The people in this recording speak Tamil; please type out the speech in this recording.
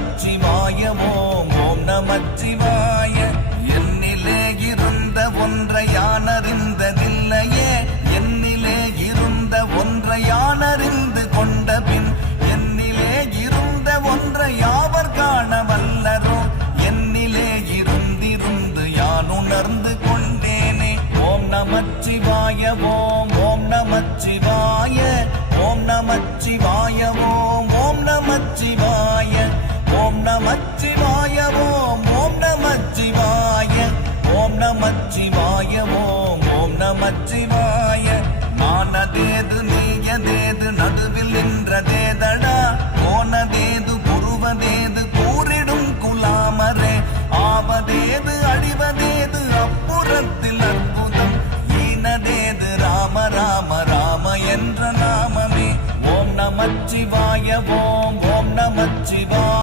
நமச்சிவாய ஓம் நமச்சிவாய. என்னிலே இருந்த ஒன்றை யானறிந்ததில்லையே, என்னிலே இருந்த ஒன்றை யானறிந்து கொண்ட பின் என்னிலே இருந்த ஒன்றை யாவர் காண வல்லரோ, என்னிலே இருந்திருந்து யான் உணர்ந்து கொண்டேனே. ஓம் நமச்சிவாய ஓம் நமச்சிவாய. ஓம் நமச்சிவாய ஓம் நமச்சிவாய. ஓம் நமச்சிவாய ஓம் நமச்சிவாய. ஓம் நமச்சிவாய ஓம் நமச்சிவாய. மானதேது நீயதேது நடுவில் நின்றதேதடா, போனதேது புருவதேது கூறிடும் குலாமரே, ஆவதேது அழிவதேது அப்புறத்தில் அற்புதம், ஈனதேது ராம ராம ராம என்ற நாமமே. ஓம் நமச்சிவாய ஓம் நமச்சிவாய.